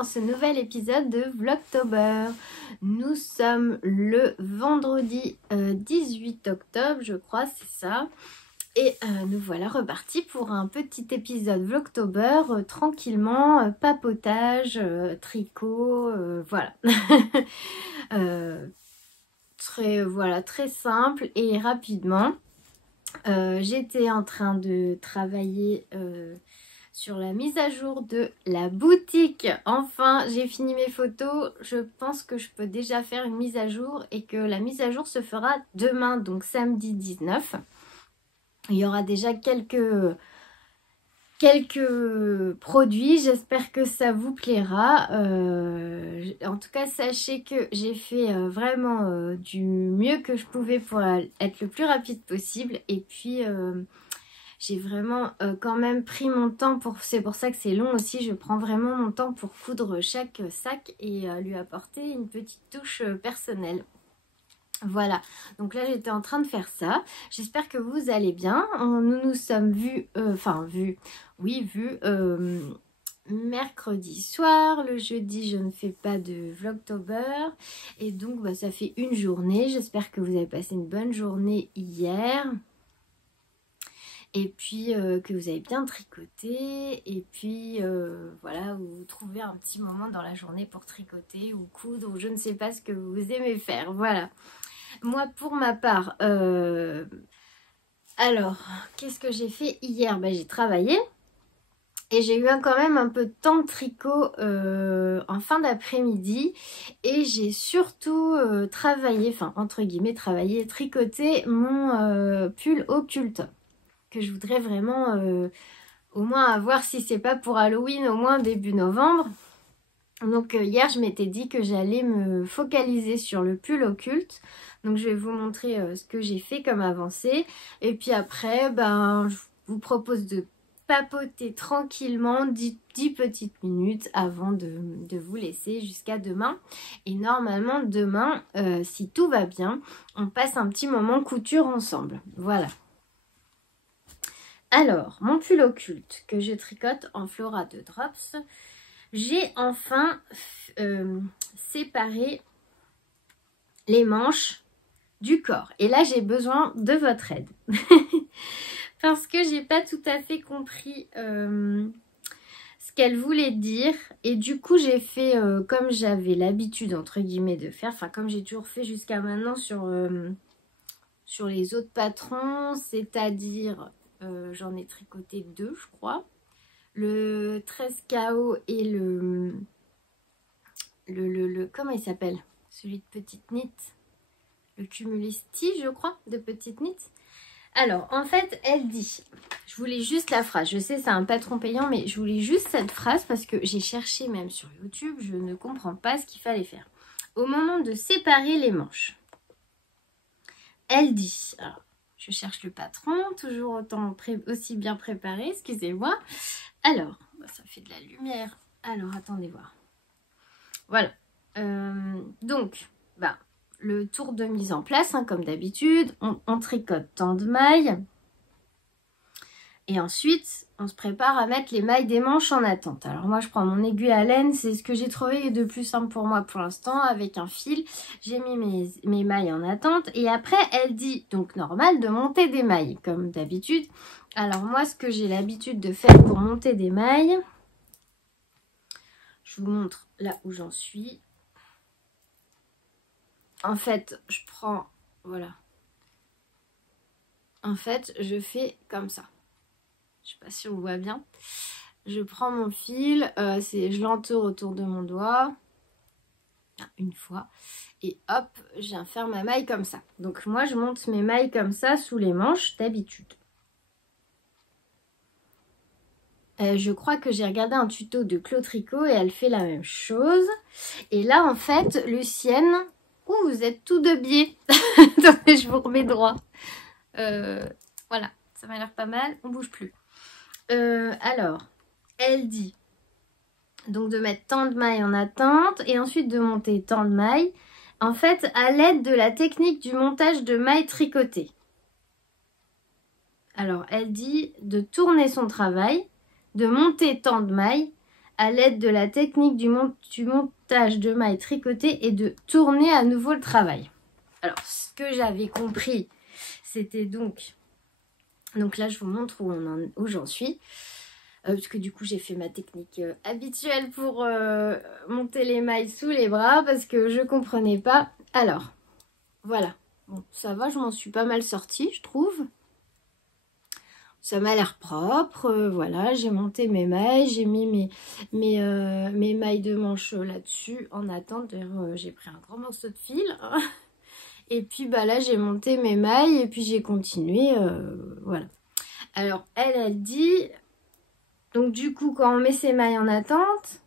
dans ce nouvel épisode de Vlogtober. Nous sommes le vendredi 18 octobre, je crois, c'est ça. Et nous voilà repartis pour un petit épisode Vlogtober, tranquillement, papotage, tricot, voilà. Très simple et rapidement. J'étais en train de travailler sur la mise à jour de la boutique. Enfin, j'ai fini mes photos. Je pense que je peux déjà faire une mise à jour et que la mise à jour se fera demain, donc samedi 19. Il y aura déjà quelques produits, j'espère que ça vous plaira. En tout cas, sachez que j'ai fait vraiment du mieux que je pouvais pour être le plus rapide possible. Et puis, j'ai vraiment quand même pris mon temps, c'est pour ça que c'est long aussi. Je prends vraiment mon temps pour coudre chaque sac et lui apporter une petite touche personnelle. Voilà, donc là j'étais en train de faire ça. J'espère que vous allez bien. Nous nous sommes vus, mercredi soir. Le jeudi je ne fais pas de Vlogtober. Et donc ça fait une journée. J'espère que vous avez passé une bonne journée hier. Et puis que vous avez bien tricoté. Et puis voilà, vous trouvez un petit moment dans la journée pour tricoter ou coudre ou je ne sais pas ce que vous aimez faire. Voilà. Moi, pour ma part, alors, qu'est-ce que j'ai fait hier? J'ai travaillé et j'ai eu quand même un peu de temps de tricot en fin d'après-midi. Et j'ai surtout travaillé, enfin, entre guillemets, tricoté mon pull occulte que je voudrais vraiment au moins avoir, si c'est pas pour Halloween, au moins début novembre. Donc hier, je m'étais dit que j'allais me focaliser sur le pull occulte. Donc je vais vous montrer ce que j'ai fait comme avancée. Et puis après, je vous propose de papoter tranquillement 10 petites minutes avant de vous laisser jusqu'à demain. Et normalement, demain, si tout va bien, on passe un petit moment couture ensemble. Voilà. Alors, mon pull occulte que je tricote en Flora de Drops. J'ai enfin séparé les manches du corps. Et là, j'ai besoin de votre aide. Parce que j'ai pas tout à fait compris ce qu'elle voulait dire. Et du coup, j'ai fait comme j'avais l'habitude, entre guillemets, de faire. Enfin, comme j'ai toujours fait jusqu'à maintenant sur les autres patrons. C'est-à-dire, j'en ai tricoté 2, je crois. Le 13 KO et le comment il s'appelle? Celui de petite knit. Le cumulisti, je crois, de petite knit. Alors, en fait, elle dit, je voulais juste la phrase. Je sais, c'est un patron payant, mais je voulais juste cette phrase parce que j'ai cherché même sur YouTube. Je ne comprends pas ce qu'il fallait faire. Au moment de séparer les manches, elle dit, alors, je cherche le patron, toujours aussi bien préparé, excusez-moi. Alors, ça fait de la lumière. Alors, attendez voir. Voilà. Donc, le tour de mise en place, comme d'habitude. On tricote tant de mailles. Et ensuite, on se prépare à mettre les mailles des manches en attente. Alors moi, je prends mon aiguille à laine. C'est ce que j'ai trouvé de plus simple pour moi pour l'instant. Avec un fil, j'ai mis mes mailles en attente. Et après, elle dit, donc normal, de monter des mailles, comme d'habitude. Alors moi, ce que j'ai l'habitude de faire pour monter des mailles, je vous montre là où j'en suis. En fait, je prends, voilà. En fait, je fais comme ça. Je sais pas si on voit bien. Je prends mon fil, je l'entoure autour de mon doigt. Une fois. Et hop, j'infère ma maille comme ça. Donc moi, je monte mes mailles comme ça sous les manches d'habitude. Je crois que j'ai regardé un tuto de Claude Tricot et elle fait la même chose. Et là, en fait, Lucienne... Ouh, vous êtes tout de biais. Attendez, je vous remets droit. Voilà, ça m'a l'air pas mal. On bouge plus. Alors, elle dit donc de mettre tant de mailles en attente et ensuite de monter tant de mailles. En fait, à l'aide de la technique du montage de mailles tricotées. Alors, elle dit de tourner son travail, de monter tant de mailles à l'aide de la technique du montage de mailles tricotées et de tourner à nouveau le travail. Alors, ce que j'avais compris, c'était donc là, je vous montre où j'en suis. Parce que du coup, j'ai fait ma technique habituelle pour monter les mailles sous les bras parce que je comprenais pas. Alors, voilà. Bon, ça va, je m'en suis pas mal sortie, je trouve. Ça m'a l'air propre, voilà, j'ai monté mes mailles, j'ai mis mes mailles de manche là-dessus en attente. D'ailleurs, j'ai pris un grand morceau de fil. Et puis bah là, j'ai monté mes mailles et puis j'ai continué, voilà. Alors, elle dit, donc du coup, quand on met ses mailles en attente,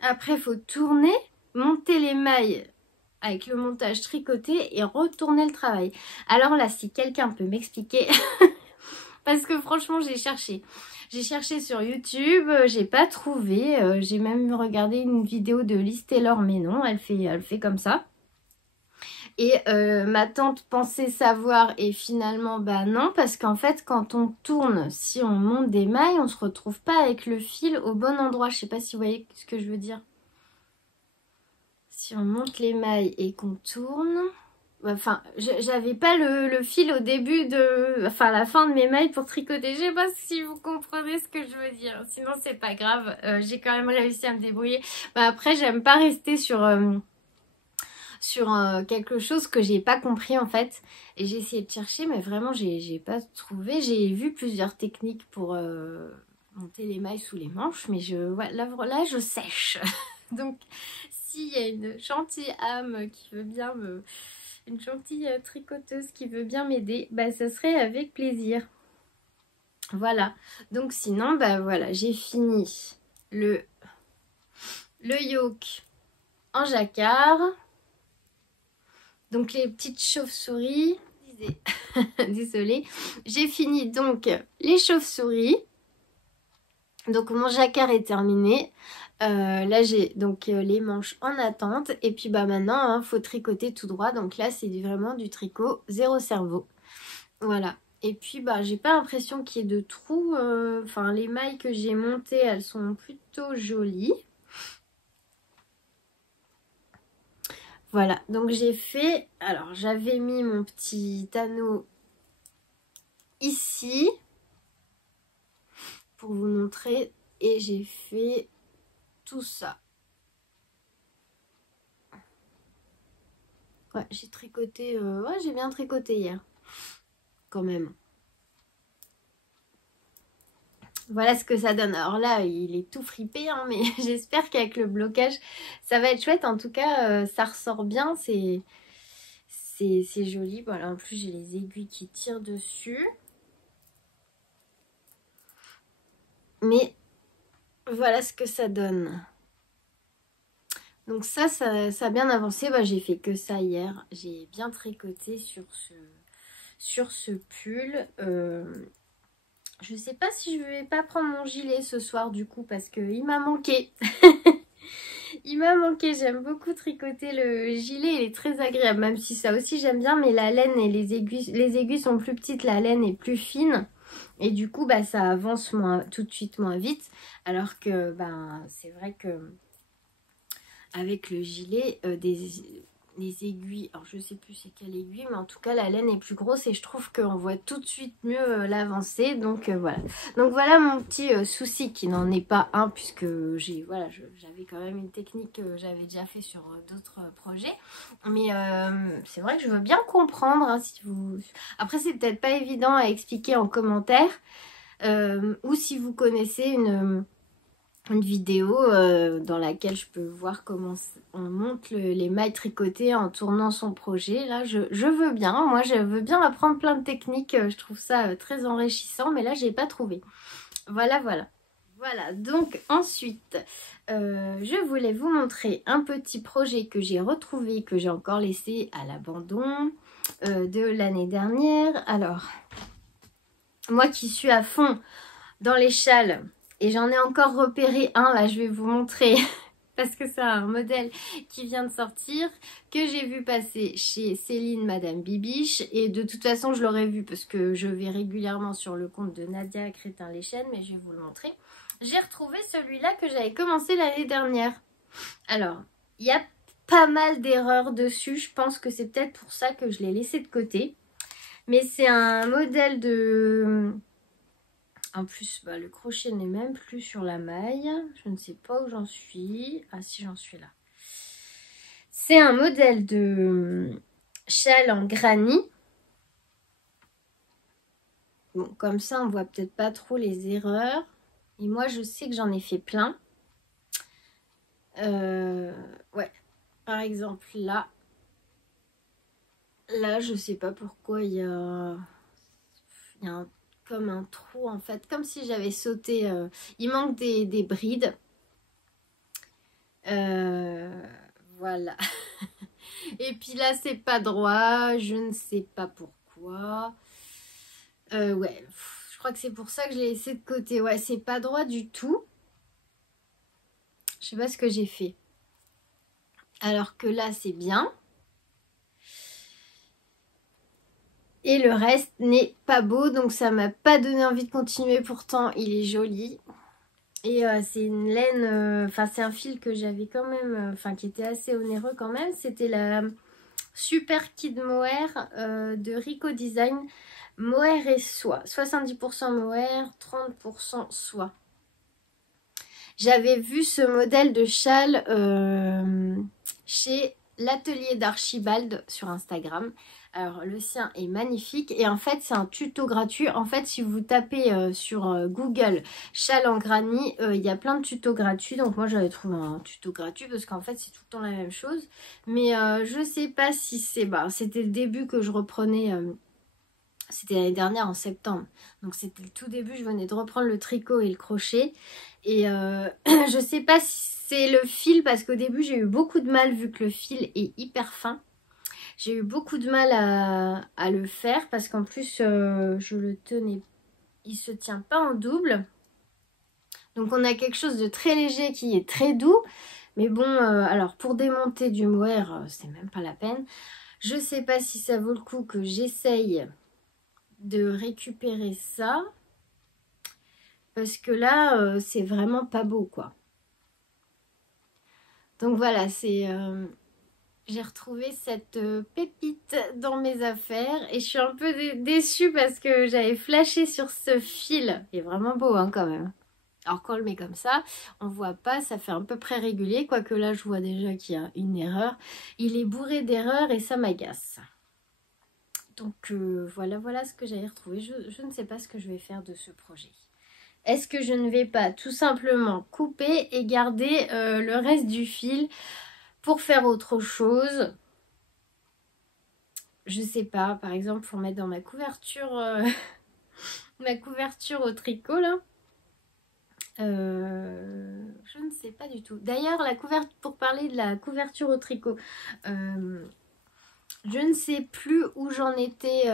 après, il faut tourner, monter les mailles avec le montage tricoté et retourner le travail. Alors là, si quelqu'un peut m'expliquer... Parce que franchement, j'ai cherché. J'ai cherché sur YouTube, j'ai pas trouvé. J'ai même regardé une vidéo de Liz Taylor, mais non, elle fait comme ça. Et ma tante pensait savoir et finalement, bah non, parce qu'en fait, quand on tourne, si on monte des mailles, on se retrouve pas avec le fil au bon endroit. Je sais pas si vous voyez ce que je veux dire. Si on monte les mailles et qu'on tourne... Enfin, j'avais pas le fil au début à la fin de mes mailles pour tricoter. Je sais pas si vous comprenez ce que je veux dire. Sinon, c'est pas grave. J'ai quand même réussi à me débrouiller. Après, j'aime pas rester sur quelque chose que j'ai pas compris en fait. Et j'ai essayé de chercher, mais vraiment, j'ai pas trouvé. J'ai vu plusieurs techniques pour monter les mailles sous les manches, mais là, je sèche. Donc, s'il y a une gentille âme qui veut bien une gentille tricoteuse qui veut bien m'aider, bah ça serait avec plaisir. Voilà. Donc sinon, bah voilà, j'ai fini le yoke en jacquard. Donc les petites chauves-souris. Désolée. J'ai fini donc les chauves-souris. Donc mon jacquard est terminé. Là j'ai donc les manches en attente et puis bah maintenant faut tricoter tout droit, donc là c'est vraiment du tricot zéro cerveau, voilà. Et puis bah j'ai pas l'impression qu'il y ait de trous, enfin les mailles que j'ai montées elles sont plutôt jolies, voilà. Donc j'ai fait, alors j'avais mis mon petit anneau ici pour vous montrer et j'ai fait tout ça. Ouais, j'ai tricoté, ouais, j'ai bien tricoté hier, quand même. Voilà ce que ça donne. Alors là, il est tout fripé, hein, mais j'espère qu'avec le blocage, ça va être chouette. En tout cas, ça ressort bien, c'est joli. Voilà, en plus, j'ai les aiguilles qui tirent dessus. Mais voilà ce que ça donne. Donc ça a bien avancé. Bah, j'ai fait que ça hier. J'ai bien tricoté sur ce pull. Je sais pas si je vais pas prendre mon gilet ce soir du coup parce qu'il m'a manqué. Il m'a manqué. J'aime beaucoup tricoter le gilet. Il est très agréable, même si ça aussi j'aime bien. Mais la laine et les aiguilles sont plus petites. La laine est plus fine. Et du coup, bah, ça avance tout de suite moins vite. Alors que bah, c'est vrai que avec le gilet, les aiguilles, alors je sais plus c'est quelle aiguille, mais en tout cas la laine est plus grosse et je trouve qu'on voit tout de suite mieux l'avancée. Donc voilà. Donc voilà mon petit souci qui n'en est pas un puisque j'avais quand même une technique que j'avais déjà fait sur d'autres projets. Mais c'est vrai que je veux bien comprendre hein, si vous... Après c'est peut-être pas évident à expliquer en commentaire ou si vous connaissez une vidéo dans laquelle je peux voir comment on monte les mailles tricotées en tournant son projet. Là, je veux bien. Moi, je veux bien apprendre plein de techniques. Je trouve ça très enrichissant, mais là, j'ai pas trouvé. Voilà, voilà. Voilà, donc ensuite, je voulais vous montrer un petit projet que j'ai retrouvé, que j'ai encore laissé à l'abandon de l'année dernière. Alors, moi qui suis à fond dans les châles, et j'en ai encore repéré un, là je vais vous montrer, parce que c'est un modèle qui vient de sortir, que j'ai vu passer chez Céline Madame Bibiche. Et de toute façon je l'aurais vu parce que je vais régulièrement sur le compte de Nadia Crétin-Léchenne, mais je vais vous le montrer. j'ai retrouvé celui-là que j'avais commencé l'année dernière. Alors, il y a pas mal d'erreurs dessus. Je pense que c'est peut-être pour ça que je l'ai laissé de côté. Mais c'est un modèle de... En plus, bah, le crochet n'est même plus sur la maille. Je ne sais pas où j'en suis. Ah si, j'en suis là. C'est un modèle de châle en granit. Bon, comme ça, on voit peut-être pas trop les erreurs. Et moi, je sais que j'en ai fait plein. Ouais, par exemple, là. Là, je sais pas pourquoi il y a comme un trou, en fait. Comme si j'avais sauté. Il manque des brides. Voilà. Et puis là, c'est pas droit. Je ne sais pas pourquoi. Ouais, je crois que c'est pour ça que je l'ai laissé de côté. Ouais, c'est pas droit du tout. Je sais pas ce que j'ai fait. Alors que là, c'est bien. Et le reste n'est pas beau. Donc ça m'a pas donné envie de continuer. Pourtant, il est joli. Et c'est une laine... Enfin, c'est un fil que j'avais quand même... Enfin, qui était assez onéreux quand même. C'était la Super Kid Mohair de Rico Design. Mohair et soie. 70% mohair, 30% soie. J'avais vu ce modèle de châle chez l'atelier d'Archibald sur Instagram. Alors le sien est magnifique et en fait c'est un tuto gratuit. En fait si vous tapez sur Google châle en granit, il y a plein de tutos gratuits. Donc moi j'avais trouvé un tuto gratuit parce qu'en fait c'est tout le temps la même chose. Mais je sais pas si c'est... Bah, c'était le début que je reprenais... C'était l'année dernière en septembre. Donc c'était le tout début, je venais de reprendre le tricot et le crochet. Et je sais pas si c'est le fil parce qu'au début j'ai eu beaucoup de mal vu que le fil est hyper fin. J'ai eu beaucoup de mal à le faire parce qu'en plus je le tenais, il se tient pas en double. Donc on a quelque chose de très léger qui est très doux. Mais bon, alors pour démonter du mohair, c'est même pas la peine. Je sais pas si ça vaut le coup que j'essaye de récupérer ça. Parce que là, c'est vraiment pas beau, quoi. Donc voilà, c'est... j'ai retrouvé cette pépite dans mes affaires. Et je suis un peu déçue parce que j'avais flashé sur ce fil. Il est vraiment beau, hein, quand même. Alors quand on le met comme ça, on voit pas, ça fait à peu près régulier. Quoique là, je vois déjà qu'il y a une erreur. Il est bourré d'erreurs et ça m'agace. Donc voilà ce que j'avais retrouvé. Je ne sais pas ce que je vais faire de ce projet. Est-ce que je ne vais pas tout simplement couper et garder le reste du fil pour faire autre chose? Je sais pas, par exemple pour mettre dans ma couverture, ma couverture au tricot là. Je ne sais pas du tout. D'ailleurs, pour parler de la couverture au tricot, je ne sais plus où j'en étais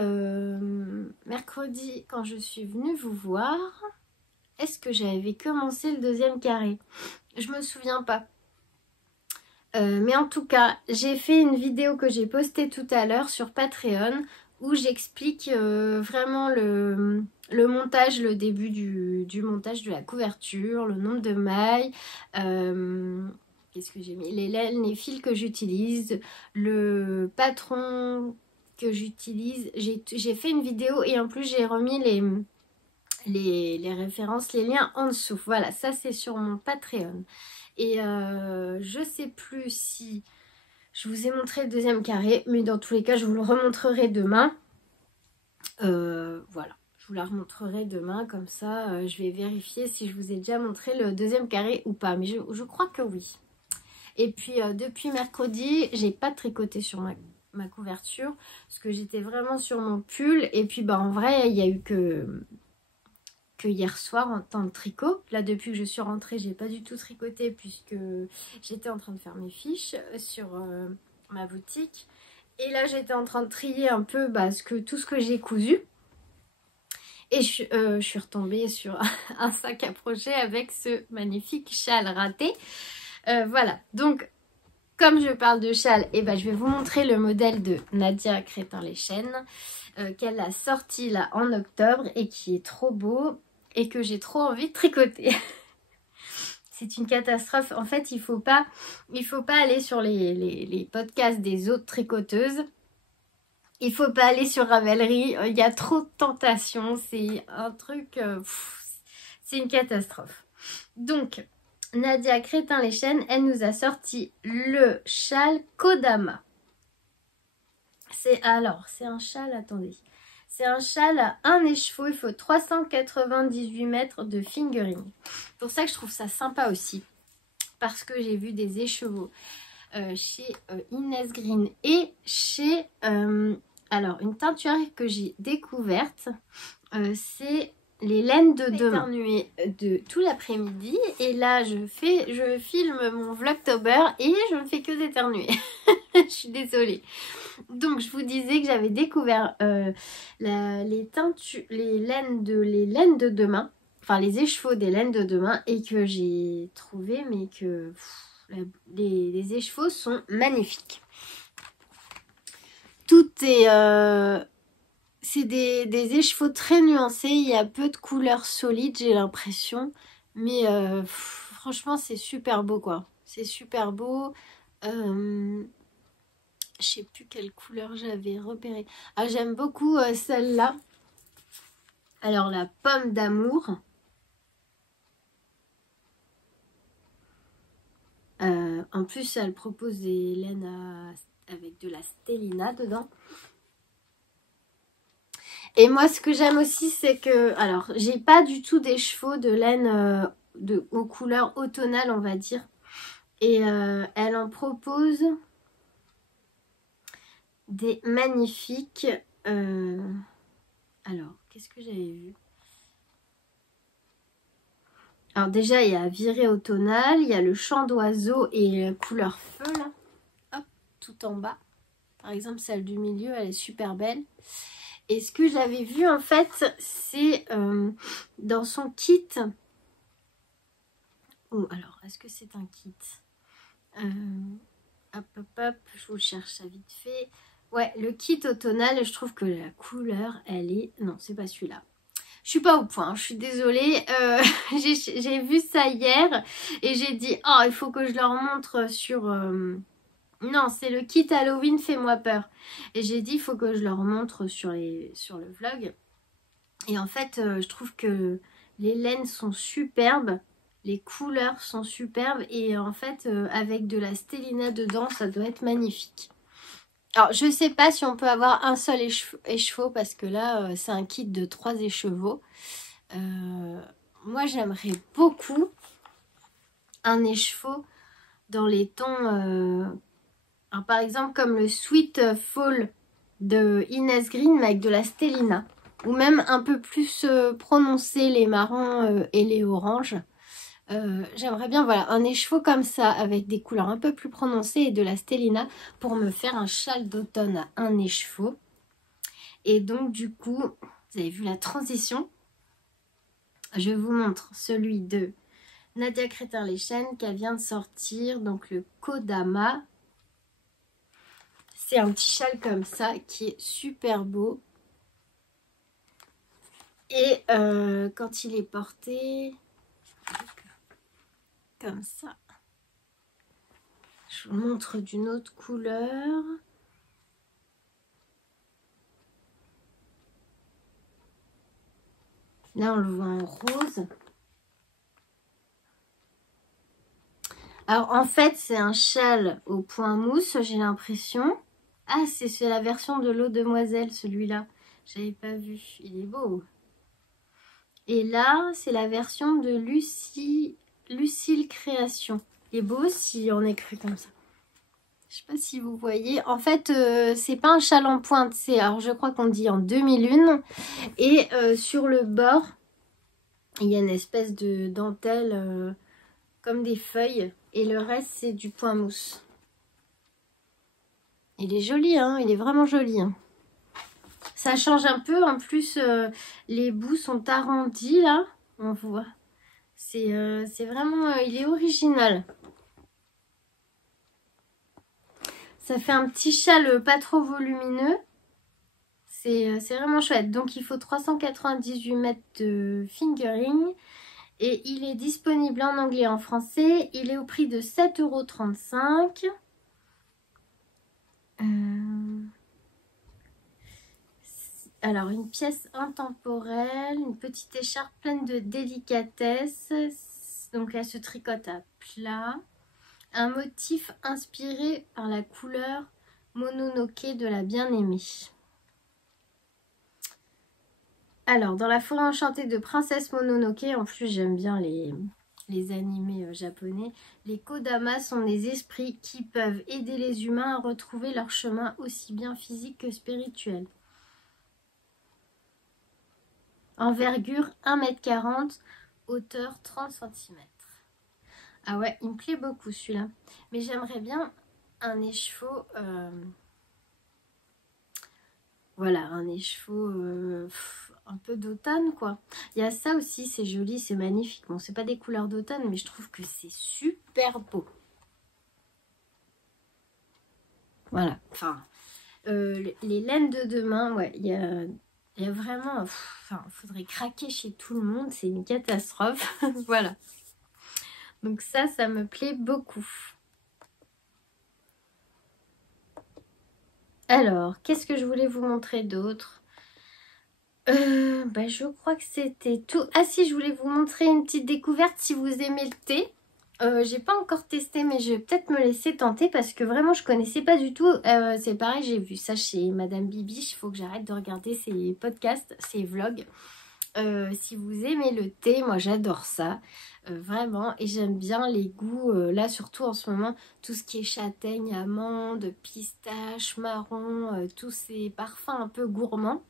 mercredi quand je suis venue vous voir. Est-ce que j'avais commencé le deuxième carré? Je me souviens pas. Mais en tout cas, j'ai fait une vidéo que j'ai postée tout à l'heure sur Patreon où j'explique vraiment le montage, le début du montage de la couverture, le nombre de mailles, qu'est-ce que j'ai mis, les laines, les fils que j'utilise, le patron que j'utilise. J'ai fait une vidéo et en plus j'ai remis les références, les liens en dessous. Voilà, ça c'est sur mon Patreon. Et je sais plus si je vous ai montré le deuxième carré, mais dans tous les cas, je vous le remontrerai demain. Voilà, je vous la remontrerai demain, comme ça, je vais vérifier si je vous ai déjà montré le deuxième carré ou pas. Mais je crois que oui. Et puis, depuis mercredi, j'ai pas tricoté sur ma couverture, parce que j'étais vraiment sur mon pull. Et puis, bah, en vrai, il y a eu que hier soir en temps de tricot. Là depuis que je suis rentrée, j'ai pas du tout tricoté puisque j'étais en train de faire mes fiches sur ma boutique. Et là j'étais en train de trier un peu tout ce que j'ai cousu. Et je suis retombée sur un sac à crochet avec ce magnifique châle raté. Voilà, donc comme je parle de châle, je vais vous montrer le modèle de Nadia Crétin-les-Chênes qu'elle a sorti là en octobre et qui est trop beau et que j'ai trop envie de tricoter. C'est une catastrophe. En fait, il faut pas aller sur les podcasts des autres tricoteuses. Il faut pas aller sur Ravelry. Il y a trop de tentations. C'est un truc... c'est une catastrophe. Donc, Nadia Crétin-Leschen, elle nous a sorti le châle Kodama. C'est un châle, attendez. C'est un châle à un écheveau, il faut 398 mètres de fingering. Pour ça que je trouve ça sympa aussi. Parce que j'ai vu des écheveaux chez Inès Green et chez... alors, une teinturière que j'ai découverte, c'est les laines de demain. De tout l'après-midi et là je filme mon vlogtober et je ne fais que d'éternuer. Je suis désolée. Donc je vous disais que j'avais découvert les laines de demain, enfin les écheveaux des laines de demain, et que j'ai trouvé mais que les écheveaux sont magnifiques. Tout est... c'est des écheveaux très nuancés, il y a peu de couleurs solides j'ai l'impression, mais franchement c'est super beau quoi. C'est super beau. Je sais plus quelle couleur j'avais repéré. Ah, j'aime beaucoup celle-là. Alors la pomme d'amour. En plus elle propose des laines avec de la stélina dedans. Et moi ce que j'aime aussi c'est que, alors j'ai pas du tout des chevaux de laine aux couleurs automnales on va dire. Et elle en propose des magnifiques. Alors qu'est-ce que j'avais vu? Alors déjà il y a virée automnale, il y a le chant d'oiseau et couleur feu là. Hop, tout en bas. Par exemple celle du milieu elle est super belle. Et ce que j'avais vu en fait c'est dans son kit. Oh alors est-ce que c'est un kit? Hop hop hop, je vous cherche ça vite fait. Ouais, le kit automnal, je trouve que la couleur elle est... Non c'est pas celui-là. Je suis pas au point, je suis désolée. J'ai vu ça hier et j'ai dit oh il faut que je leur montre sur... Non, c'est le kit Halloween Fais-moi peur. Et j'ai dit il faut que je leur montre sur le vlog. Et en fait, je trouve que les laines sont superbes. Les couleurs sont superbes. Et en fait, avec de la stélina dedans, ça doit être magnifique. Alors, je sais pas si on peut avoir un seul écheveau parce que là, c'est un kit de 3 écheveaux. Moi, j'aimerais beaucoup un écheveau dans les tons... alors, par exemple, comme le Sweet Fall de Inès Green, mais avec de la stélina. Ou même un peu plus prononcé, les marrons et les oranges. J'aimerais bien, voilà, un écheveau comme ça, avec des couleurs un peu plus prononcées et de la stélina, pour me faire un châle d'automne à un écheveau. Et donc, du coup, vous avez vu la transition. Je vous montre celui de Nadia Crétin-Leschen, qui vient de sortir, donc le Kodama. C'est un petit châle comme ça qui est super beau. Et quand il est porté comme ça, je vous montre d'une autre couleur. Là, on le voit en rose. Alors, en fait, c'est un châle au point mousse, j'ai l'impression. Ah, c'est la version de l'eau demoiselle, celui-là. J'avais pas vu. Il est beau. Et là, c'est la version de Lucille Création. Il est beau si on écrit comme ça. Je sais pas si vous voyez. En fait, c'est pas un châle en pointe. C'est, alors, je crois qu'on dit en demi-lune. Et sur le bord, il y a une espèce de dentelle comme des feuilles. Et le reste, c'est du point mousse. Il est joli, hein. Il est vraiment joli, hein. Ça change un peu. En plus, les bouts sont arrondis, là. On voit. C'est vraiment... il est original. Ça fait un petit châle pas trop volumineux. C'est vraiment chouette. Donc, il faut 398 mètres de fingering. Et il est disponible en anglais et en français. Il est au prix de 7,35 €. Alors, une pièce intemporelle, une petite écharpe pleine de délicatesse. Donc, elle se tricote à plat. Un motif inspiré par la couleur Mononoke de la bien-aimée. Alors, dans la forêt enchantée de Princesse Mononoke, en plus j'aime bien les animés japonais, les Kodama sont des esprits qui peuvent aider les humains à retrouver leur chemin aussi bien physique que spirituel. Envergure 1,40 m, hauteur 30 cm. Ah ouais, il me plaît beaucoup celui-là. Mais j'aimerais bien un écheveau... Voilà, un écheveau un peu d'automne, quoi. Il y a ça aussi, c'est joli, c'est magnifique. Bon, c'est pas des couleurs d'automne, mais je trouve que c'est super beau. Voilà, enfin, les laines de demain, ouais, il y a vraiment... Enfin, faudrait craquer chez tout le monde, c'est une catastrophe. Voilà. Donc ça me plaît beaucoup. Alors, qu'est-ce que je voulais vous montrer d'autre? Je crois que c'était tout. Ah si, je voulais vous montrer une petite découverte si vous aimez le thé. J'ai pas encore testé, mais je vais peut-être me laisser tenter parce que vraiment je connaissais pas du tout. C'est pareil, j'ai vu ça chez Madame Bibiche. Il faut que j'arrête de regarder ses podcasts, ses vlogs. Si vous aimez le thé, moi j'adore ça. Vraiment, et j'aime bien les goûts, là surtout en ce moment, tout ce qui est châtaigne, amande, pistache, marron, tous ces parfums un peu gourmands.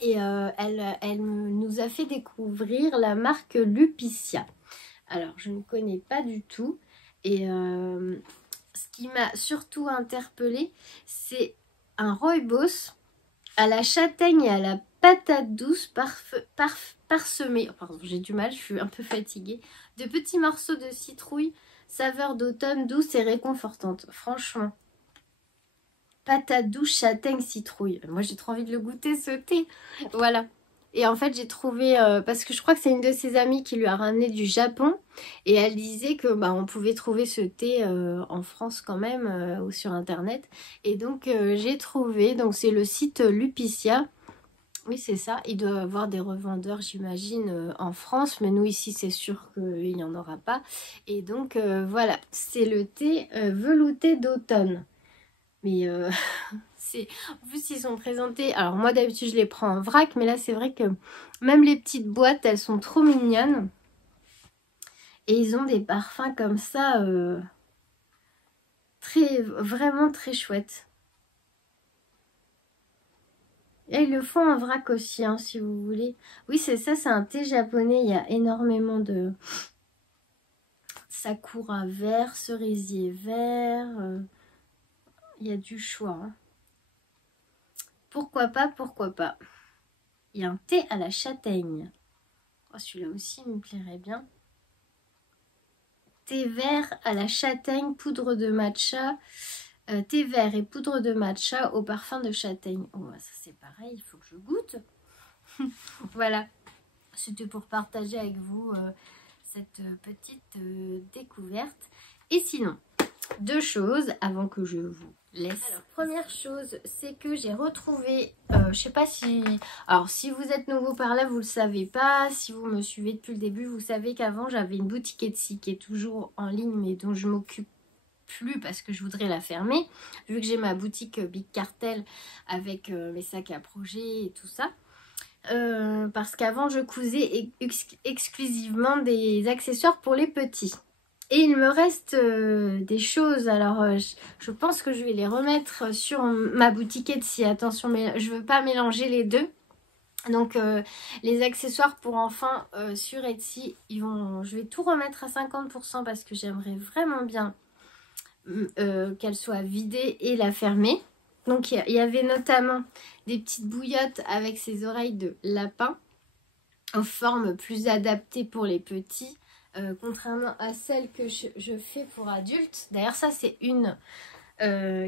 Et elle nous a fait découvrir la marque Lupicia. Alors, je ne connais pas du tout. Et ce qui m'a surtout interpellée, c'est un rooibos à la châtaigne et à la patate douce parsemé. Oh, pardon, j'ai du mal, je suis un peu fatiguée. De petits morceaux de citrouille, saveur d'automne douce et réconfortante. Franchement. Patate douce, châtaigne, citrouille. Moi, j'ai trop envie de le goûter, ce thé. Voilà. Et en fait, j'ai trouvé... parce que je crois que c'est une de ses amies qui lui a ramené du Japon. Et elle disait que on pouvait trouver ce thé en France quand même, ou sur Internet. Et donc, j'ai trouvé... Donc, c'est le site Lupicia. Oui, c'est ça. Il doit y avoir des revendeurs, j'imagine, en France. Mais nous, ici, c'est sûr qu'il n'y en aura pas. Et donc, voilà. C'est le thé velouté d'automne. Mais en plus, ils sont présentés... Alors, moi, d'habitude, je les prends en vrac. Mais là, c'est vrai que même les petites boîtes, elles sont trop mignonnes. Et ils ont des parfums comme ça, vraiment très chouettes. Et ils le font en vrac aussi, hein, si vous voulez. Oui, c'est ça, c'est un thé japonais. Il y a énormément de... sakura vert, cerisier vert. Il y a du choix, hein. Pourquoi pas, pourquoi pas. Il y a un thé à la châtaigne. Oh, celui-là aussi me plairait bien. Thé vert à la châtaigne, poudre de matcha. Thé vert et poudre de matcha au parfum de châtaigne. Oh, ça c'est pareil, il faut que je goûte. Voilà. C'était pour partager avec vous cette petite découverte. Et sinon, deux choses avant que je vous laisse. Alors, première chose, c'est que j'ai retrouvé, je sais pas si... Alors, si vous êtes nouveau par là, vous le savez pas. Si vous me suivez depuis le début, vous savez qu'avant, j'avais une boutique Etsy qui est toujours en ligne, mais dont je m'occupe plus parce que je voudrais la fermer. Vu que j'ai ma boutique Big Cartel avec mes sacs à projet et tout ça. Parce qu'avant, je cousais exclusivement des accessoires pour les petits. Et il me reste des choses, alors je pense que je vais les remettre sur ma boutique Etsy. Attention, mais je ne veux pas mélanger les deux. Donc les accessoires pour enfants sur Etsy, je vais tout remettre à 50% parce que j'aimerais vraiment bien qu'elle soit vidée et la fermer. Donc il y avait notamment des petites bouillottes avec ses oreilles de lapin en forme plus adaptée pour les petits. Contrairement à celle que je fais pour adultes. D'ailleurs, ça, c'est une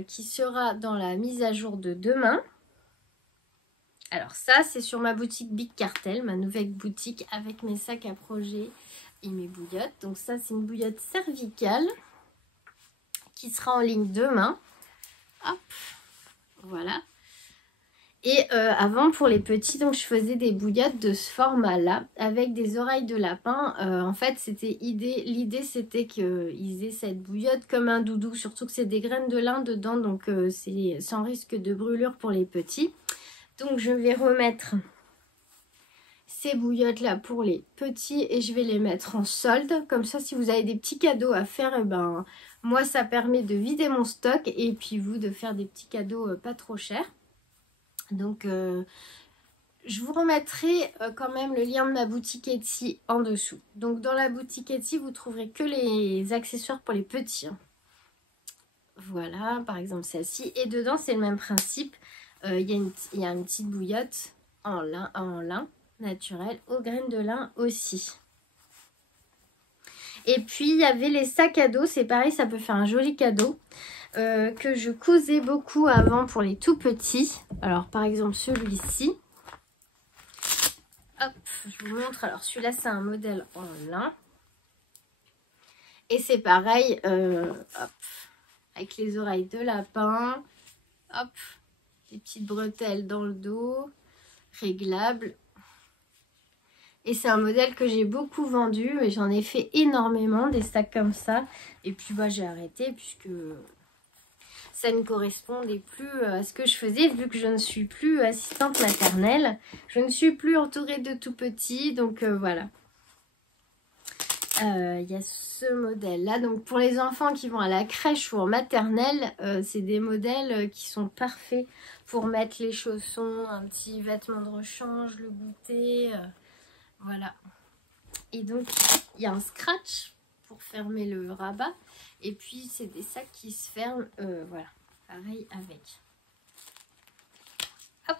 qui sera dans la mise à jour de demain. Alors ça, c'est sur ma boutique Big Cartel, ma nouvelle boutique avec mes sacs à projet et mes bouillottes. Donc ça, c'est une bouillotte cervicale qui sera en ligne demain. Hop, voilà. Et avant, pour les petits, donc je faisais des bouillottes de ce format-là, avec des oreilles de lapin. En fait, l'idée c'était qu'ils aient cette bouillotte comme un doudou, surtout que c'est des graines de lin dedans, donc c'est sans risque de brûlure pour les petits. Donc je vais remettre ces bouillottes-là pour les petits et je vais les mettre en solde. Comme ça, si vous avez des petits cadeaux à faire, et ben, moi, ça permet de vider mon stock et puis vous de faire des petits cadeaux pas trop chers. Donc, je vous remettrai quand même le lien de ma boutique Etsy en dessous. Donc, dans la boutique Etsy, vous trouverez que les accessoires pour les petits. Voilà, par exemple celle-ci. Et dedans, c'est le même principe. Il y a une petite bouillotte en lin naturel, aux graines de lin aussi. Et puis, il y avait les sacs à dos. C'est pareil, ça peut faire un joli cadeau. Que je cousais beaucoup avant pour les tout petits. Alors par exemple celui-ci. Hop, je vous montre. Alors celui-là c'est un modèle en lin. Et c'est pareil, hop, avec les oreilles de lapin. Hop, des petites bretelles dans le dos, réglables. Et c'est un modèle que j'ai beaucoup vendu. Et j'en ai fait énormément, des sacs comme ça. Et puis bah j'ai arrêté puisque ça ne correspondait plus à ce que je faisais vu que je ne suis plus assistante maternelle. Je ne suis plus entourée de tout petits. Donc voilà. Il y a ce modèle-là. Donc pour les enfants qui vont à la crèche ou en maternelle, c'est des modèles qui sont parfaits pour mettre les chaussons, un petit vêtement de rechange, le goûter. Voilà. Et donc il y a un scratch pour fermer le rabat. Et puis, c'est des sacs qui se ferment. Voilà, pareil avec. Hop.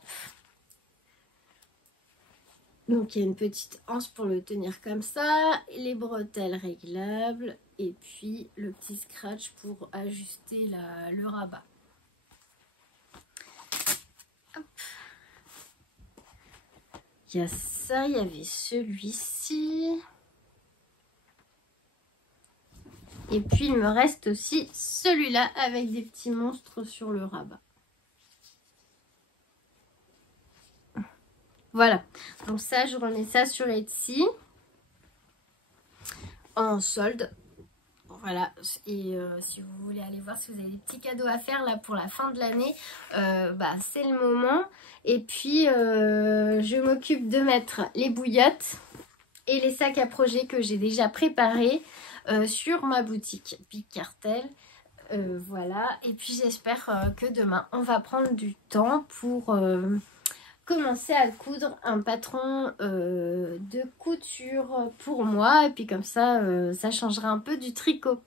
Donc, il y a une petite anse pour le tenir comme ça. Les bretelles réglables. Et puis, le petit scratch pour ajuster le rabat. Hop. Il y a ça. Il y avait celui-ci. Et puis, il me reste aussi celui-là avec des petits monstres sur le rabat. Voilà. Donc ça, je remets ça sur Etsy. En solde. Voilà. Et si vous voulez aller voir si vous avez des petits cadeaux à faire là pour la fin de l'année, bah, c'est le moment. Et puis, je m'occupe de mettre les bouillottes et les sacs à projet que j'ai déjà préparés. Sur ma boutique Pic Cartel. Voilà, et puis j'espère que demain on va prendre du temps pour commencer à coudre un patron de couture pour moi, et puis comme ça ça changera un peu du tricot.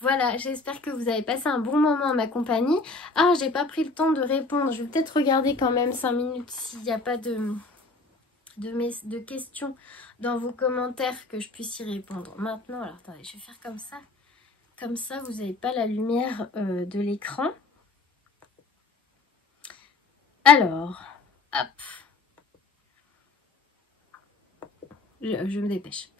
Voilà, j'espère que vous avez passé un bon moment en ma compagnie. Ah, j'ai pas pris le temps de répondre, je vais peut-être regarder quand même 5 minutes s'il n'y a pas de questions dans vos commentaires que je puisse y répondre maintenant. Alors attendez, je vais faire comme ça. Comme ça, vous n'avez pas la lumière de l'écran. Alors, hop. Je me dépêche.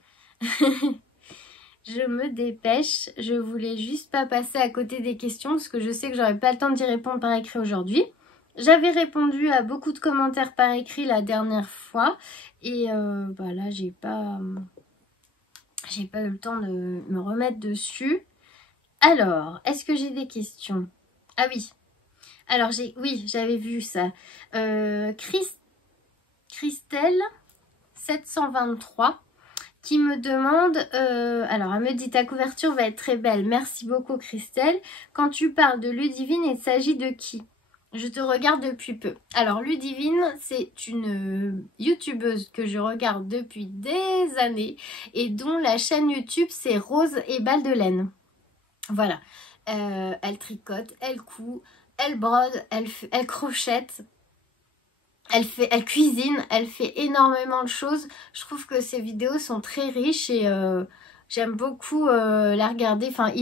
Je me dépêche. Je voulais juste pas passer à côté des questions parce que je sais que j'aurai pas le temps d'y répondre par écrit aujourd'hui. J'avais répondu à beaucoup de commentaires par écrit la dernière fois. Et bah là, j'ai pas eu le temps de me remettre dessus. Alors, est-ce que j'ai des questions? Ah oui. Alors, oui, j'avais vu ça. Christelle 723 qui me demande, alors elle me dit ta couverture va être très belle. Merci beaucoup Christelle. Quand tu parles de Ludivine, il s'agit de qui? Je te regarde depuis peu. Alors Ludivine, c'est une youtubeuse que je regarde depuis des années et dont la chaîne YouTube c'est Rose et Balles de laine. Voilà. Elle tricote, elle coud, elle brode, elle crochette. Elle cuisine, elle fait énormément de choses. Je trouve que ses vidéos sont très riches et j'aime beaucoup la regarder. Enfin,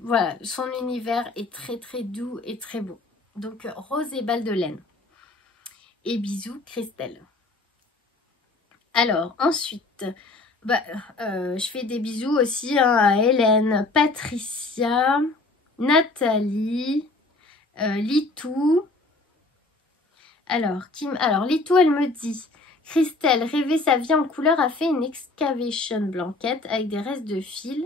voilà, son univers est très très doux et très beau. Donc, Rose et Balles de laine. Et bisous, Christelle. Alors, ensuite, Je fais des bisous aussi hein, à Hélène, Patricia, Nathalie, Litou. Alors, Litou, elle me dit... Christelle, rêver sa vie en couleur, a fait une excavation blanquette avec des restes de fil.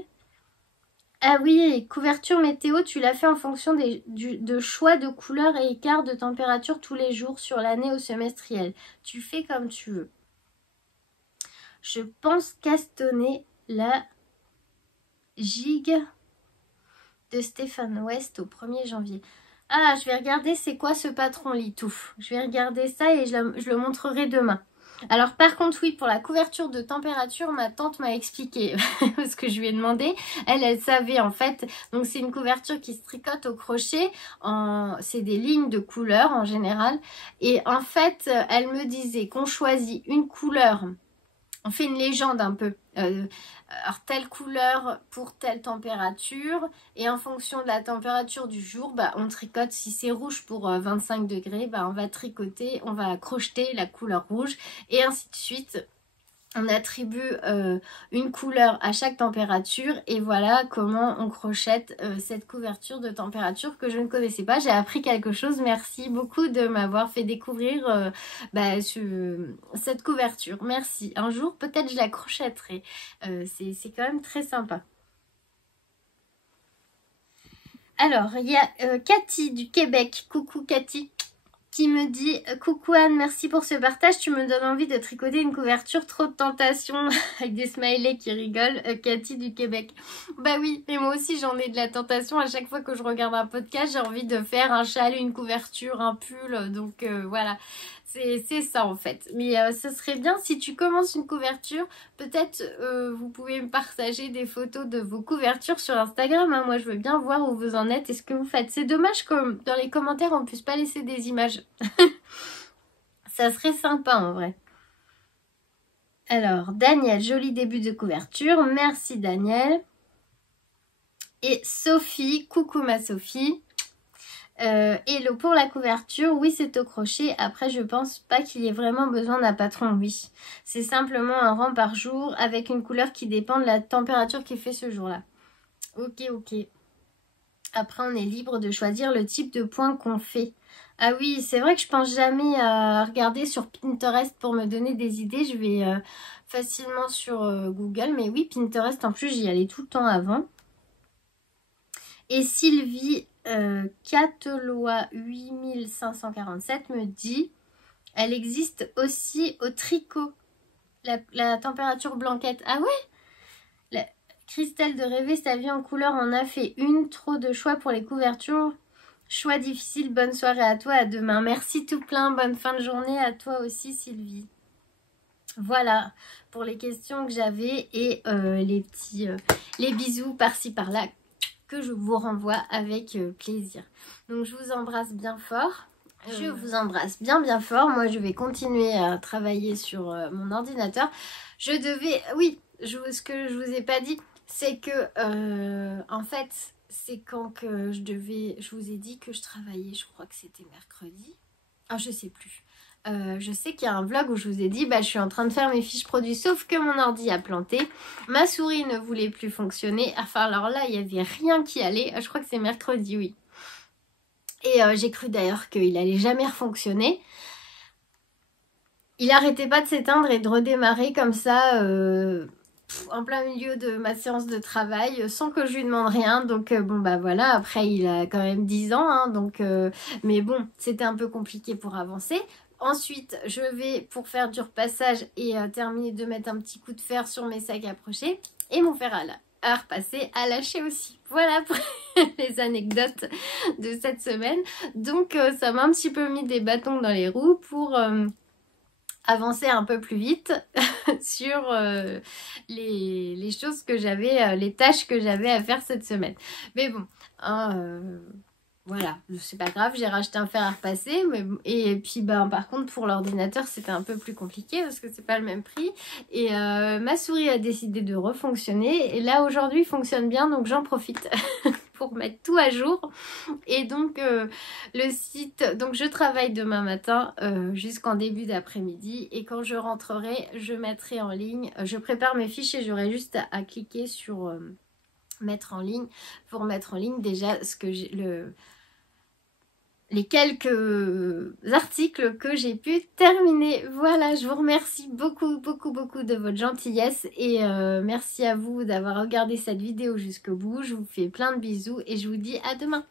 Ah oui, couverture météo, tu l'as fait en fonction de choix de couleurs et écart de température tous les jours sur l'année au semestriel. Tu fais comme tu veux. Je pense castonner la gigue de Stéphane West au 1er janvier. Ah, je vais regarder c'est quoi ce patron Litou. Je vais regarder ça et je le montrerai demain. Alors par contre oui, pour la couverture de température, ma tante m'a expliqué ce que je lui ai demandé. Elle savait en fait. Donc c'est une couverture qui se tricote au crochet. C'est des lignes de couleurs en général. Et en fait, elle me disait qu'on choisit une couleur. On fait une légende un peu. Alors telle couleur pour telle température. Et en fonction de la température du jour, on tricote. Si c'est rouge pour 25 degrés, on va tricoter, on va crocheter la couleur rouge. Et ainsi de suite. On attribue une couleur à chaque température et voilà comment on crochette cette couverture de température que je ne connaissais pas. J'ai appris quelque chose. Merci beaucoup de m'avoir fait découvrir cette couverture. Merci. Un jour, peut-être je la crochetterai. C'est quand même très sympa. Alors, il y a Cathy du Québec. Coucou Cathy. Qui me dit « Coucou Anne, merci pour ce partage, tu me donnes envie de tricoter une couverture, trop de tentation » avec des smileys qui rigolent, Cathy du Québec. Bah oui, et moi aussi j'en ai de la tentation, à chaque fois que je regarde un podcast, j'ai envie de faire un châle, une couverture, un pull, donc voilà. C'est ça en fait. Mais ce serait bien si tu commences une couverture, peut-être vous pouvez me partager des photos de vos couvertures sur Instagram. Hein. Moi je veux bien voir où vous en êtes et ce que vous faites. C'est dommage que dans les commentaires on ne puisse pas laisser des images. Ça serait sympa en vrai. Alors Daniel, joli début de couverture. Merci Daniel. Et Sophie, coucou ma Sophie. Hello, pour la couverture, oui c'est au crochet, après je pense pas qu'il y ait vraiment besoin d'un patron, oui. C'est simplement un rang par jour avec une couleur qui dépend de la température qu'il fait ce jour-là. Ok. Après on est libre de choisir le type de point qu'on fait. Ah oui, c'est vrai que je pense jamais à regarder sur Pinterest pour me donner des idées, je vais facilement sur Google, mais oui Pinterest en plus j'y allais tout le temps avant. Et Sylvie Catelois 8547 me dit « Elle existe aussi au tricot, la température blanquette. » Ah ouais, Christelle de rêver sa vie en couleur en a fait une. Trop de choix pour les couvertures. Choix difficile. Bonne soirée à toi, à demain. Merci tout plein. Bonne fin de journée à toi aussi Sylvie. Voilà pour les questions que j'avais et les bisous par-ci par-là que je vous renvoie avec plaisir. Donc je vous embrasse bien fort. Je vous embrasse bien fort. Moi je vais continuer à travailler sur mon ordinateur. Ce que je vous ai pas dit, c'est que en fait c'est quand que je vous ai dit que je travaillais, je crois que c'était mercredi. Ah je sais plus. Je sais qu'il y a un vlog où je vous ai dit je suis en train de faire mes fiches produits sauf que mon ordi a planté, ma souris ne voulait plus fonctionner, enfin alors là il n'y avait rien qui allait, je crois que c'est mercredi, oui, et j'ai cru d'ailleurs qu'il allait jamais refonctionner. Il arrêtait pas de s'éteindre et de redémarrer comme ça en plein milieu de ma séance de travail sans que je lui demande rien, donc voilà, après il a quand même 10 ans hein, donc mais bon c'était un peu compliqué pour avancer. Ensuite, je vais, pour faire du repassage et terminer de mettre un petit coup de fer sur mes sacs à crochets. Et mon fer à repasser, à lâcher aussi. Voilà pour les anecdotes de cette semaine. Donc, ça m'a un petit peu mis des bâtons dans les roues pour avancer un peu plus vite sur les choses que j'avais, les tâches que j'avais à faire cette semaine. Mais bon, voilà, c'est pas grave, j'ai racheté un fer à repasser, et puis par contre pour l'ordinateur c'était un peu plus compliqué parce que c'est pas le même prix, et ma souris a décidé de refonctionner, et là aujourd'hui il fonctionne bien donc j'en profite pour mettre tout à jour. Et donc le site, donc je travaille demain matin jusqu'en début d'après-midi et quand je rentrerai, je mettrai en ligne, je prépare mes fiches et j'aurai juste à cliquer sur mettre en ligne pour mettre en ligne déjà ce que j'ai les quelques articles que j'ai pu terminer. Voilà, je vous remercie beaucoup de votre gentillesse et merci à vous d'avoir regardé cette vidéo jusqu'au bout. Je vous fais plein de bisous et je vous dis à demain.